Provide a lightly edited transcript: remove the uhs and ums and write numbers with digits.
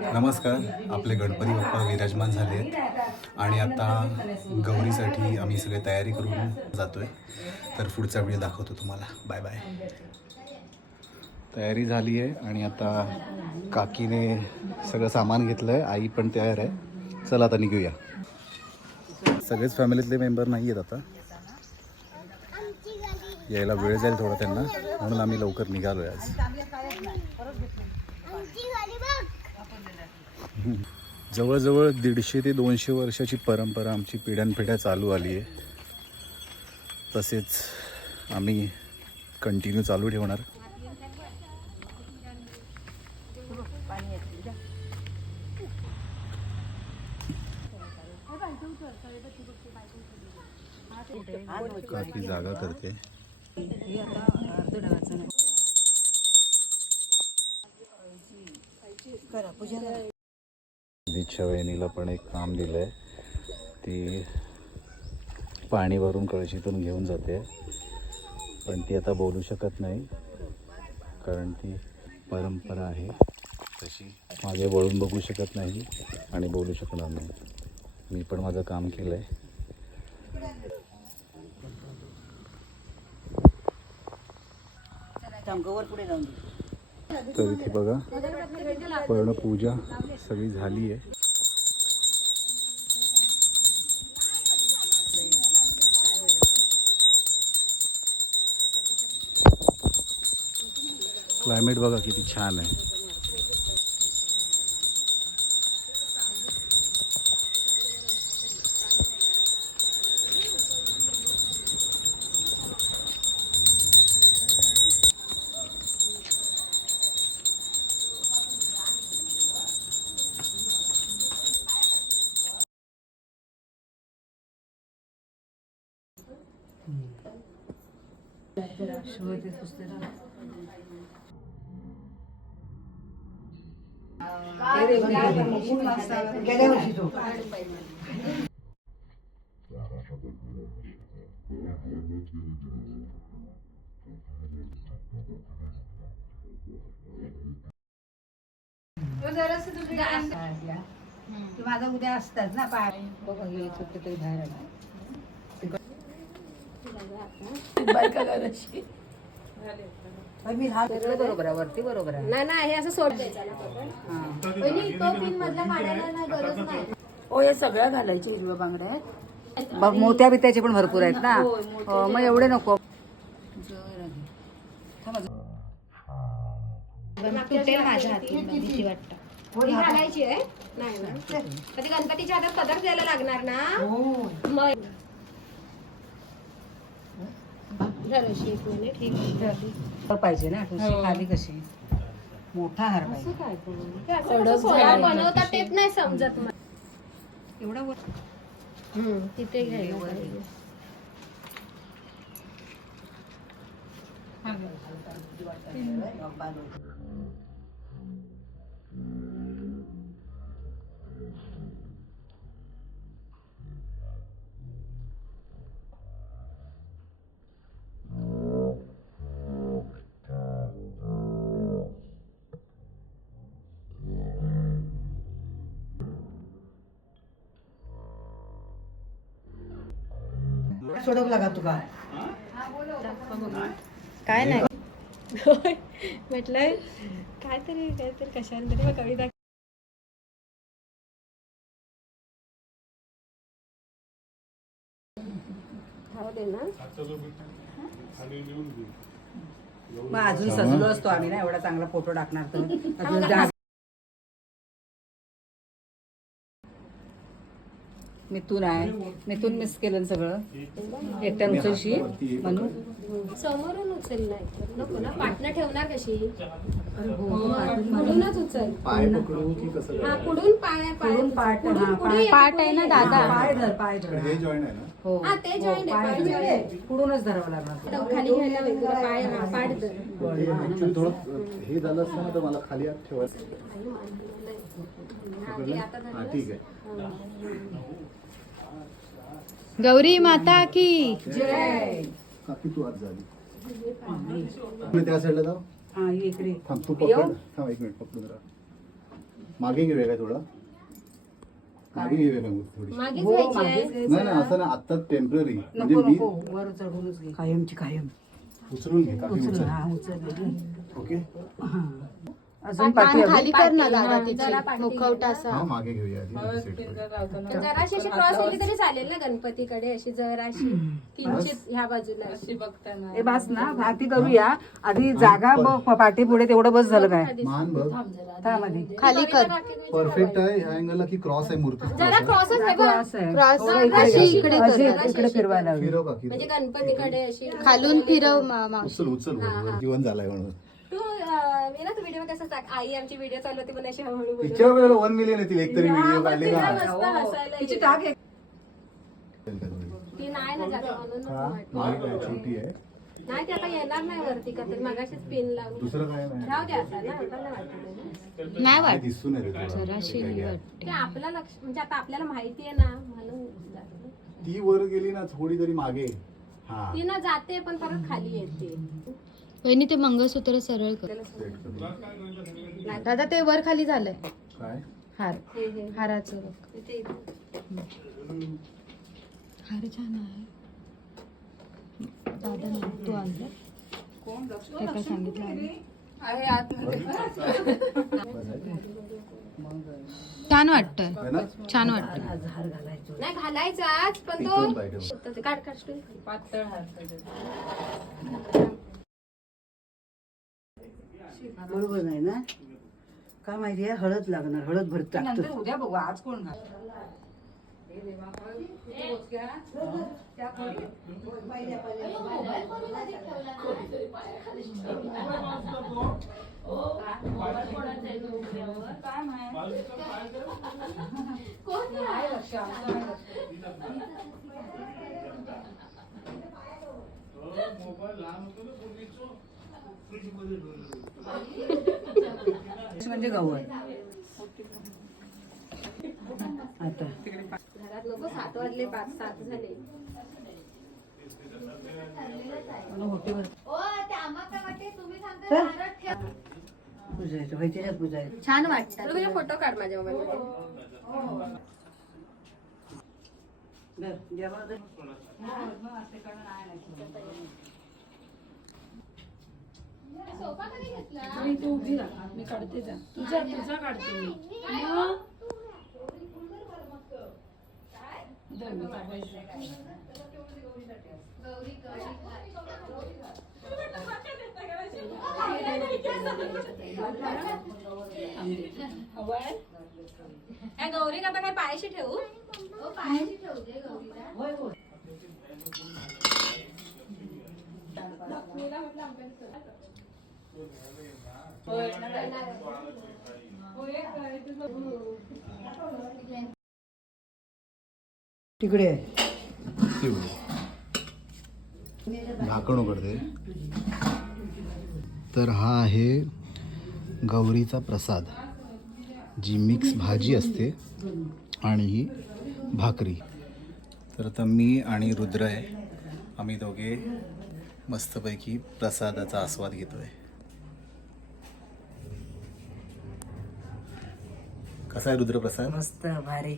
नमस्कार. आपले गणपती बाप्पा विराजमान झाले आहेत आणि आता गौरीसाठी आम्ही सगळे तयारी करून जातोय. तर पुढचा व्हिडिओ दाखवतो तुम्हाला. Bye bye. तयारी झाली आहे आणि आता काकीने सगळं सामान घेतलं आहे. आई पण तयार आहे. चला आता निघूया. सगळेच फॅमिलीतले मेंबर नाही आहेत आता. यायला वेळ जाईल थोडा त्यांना, म्हणून आम्ही लवकर निघालो आहे आज. जवळजवळ 150 ते 200 वर्षाची परंपरा आमची पिढ्यानपिढ्या चालू आली आहे. तसेच आम्ही कंटिन्यू चालू ठेवणार. काकी जागा करते. दीक्षा वहिनीला पण एक काम दिलंय. ती पाणी भरून कळशीतून घेऊन जाते, पण ती आता बोलू शकत नाही कारण ती परंपरा आहे तशी. मागे वळून बघू शकत नाही आणि बोलू शकणार नाही. मी पण माझं काम केलंय. तर इथे बघा पूर्ण पूजा सगळी झाली आहे. क्लायमेट बघा किती छान आहे. माझा उद्या असतात ना पाय बघा हे कुठेतरी बाहेर आला. बरोबर आहे, वरती बरोबर आहे. नाही नाही, हे असं सोड द्यायचं ना. हो, हे सगळं घालायचे हिरव्या बांगड्या. बघ मोत्या बित्याचे पण भरपूर आहेत ना. मग एवढे नको. तुटेल माझ्या हातून, भीती वाटतं. ही घालायची आहे नाही ना, कधी गणपतीच्या हातात पदर द्यायला लागणार ना. मग पाहिजे ना खाली कशी मोठा हार पाहिजे. बनवतात तेच नाही समजत मला. एवढा तिथे घ्यायला सोडवला का तुला काय नाही म्हटलंय काहीतरी कशाने तरी कविता. मग अजून सजलो असतो आम्ही ना. एवढा चांगला फोटो टाकणार तर अजून मिथून आहे. मिथून मिस केलं सगळं एकट्या उचलशी म्हणून समोरून उचल नाही नको ना. पाटणं ठेवणार कशी. पुढूनच उचल. हा पुढून पाय पाठ पाठ आहे ना दादा. पाय धर हे जॉईन आहे ना. हो हा ते जॉईंट आहे. पाय जॉईंट आहे. पुढूनच धरावं लागणार. खाली घ्यायला वेगळं पाय. हा पाठ धर. ऍक्च्युली थोडं हे झालं असतं ना तर मला खाली हात ठेवायचं. हा ठीक आहे. गौरी माता की जय. काकी तू आज झाली. त्या साईडला जाऊ. हा इकडे थांब तू पकड. थांब एक मिनिट पकडून राहा. मागे घेऊया काय थोडं मागे घेऊया का थोडी मागेच हो, घ्यायची मागेच आहे. घ्यायचं. नाही नाही असं ना आत्ता टेम्पररी म्हणजे नको मी नको वर चढूनच घे कायमची कायम उचलून घे काकी उचल उचल हा उचल ओके हा अजून पाठी खाली कर ना दादा तिची जरा पाठी मुखवटा असा हा मागे घेऊया आधी सेट कर. जराशी अशी क्रॉस केली तरी चालेल ना गणपतीकडे अशी जराशी किंचित ह्या बाजूला अशी ए बस ना पाठी करूया आधी जागा बघ पाठी पुढे तेवढं बस झालं काय मान बघ त्यामध्ये खाली कर परफेक्ट आहे ह्या अँगलला की क्रॉस आहे मूर्ती जरा क्रॉसच आहे बघ. क्रॉस आहे क्रॉस थोडं इकडे अशी इकडे अशी कर इकडे फिरवायला हवी फिरव काकी म्हणजे गणपतीकडे अशी खालून फिरव मावशी उचल उचल बरोबर. जीवन झालंय म्हणून तू मी ना तू व्हिडिओ कसं टाक आई आमची व्हिडिओ चालू होती पण अशी हळूहळू बोलत. तिच्यावर 1 मिलियन येतील एकतरी व्हिडिओ काढले तिला ना मस्त हसायला तिची येईल. टाक आहे. ती नाही ना जात म्हणून नको हा वाटतं. मागे काय छोटी आहे नाही ते आता येणार नाही वरती का तर मगाशीच पिन लावली दुसरं काय नाही राहू दे आता ना आता नाही वाटत नाही काय वाट दिसून येते तुला. जराशी काय काय. वाटते ते आपलं लक्ष म्हणजे आता आपल्याला माहिती आहे ना म्हणून जाते. ती वर गेली ना थोडी तरी मागे हा ती ना जाते पण परत खाली येते वहिनी ते मंगळसूत्र सरळ कर सेट कर. दादा ते वर खाली झालंय काय हार हे हे हाराचं बघ. इथे इथे. हार छान आहे दादा ना तू आणलं हे काय सांगितलं आहे? छान वाटतंय आहे ना छान वाटतं हार घालायचो नाही घालायचाच पण इकडून पाहिजे. तो काढ काढ स्टोरी. बरोबर नाही ना काय माहितीये हळद लागणार हळद भरत टाकतो उद्या बघू आज कोण म्हणजे गवळ आता घरात नको 7 वाजले 5-7 झाले मोठीवर पुजायचं व्हायच्यात पुजायचं छान वाटतं तुला तुझे फोटो काढ माझ्या मोबाईल मध्ये सोफा कधी घेतला तू उभी राहा मी काढते जा तुझा काढते मी काय गौरी आता काय पायाशी ठेवू पायाशी ठेवते गौरीला तिकडे झाकण उघडते तर हा आहे गौरीचा प्रसाद जी मिक्स भाजी असते आणि ही भाकरी तर आता मी आणि रुद्र आहे आम्ही दोघे मस्तपैकी प्रसादाचा आस्वाद घेतोय कसा आहे रुद्र प्रसाद मस्त भारी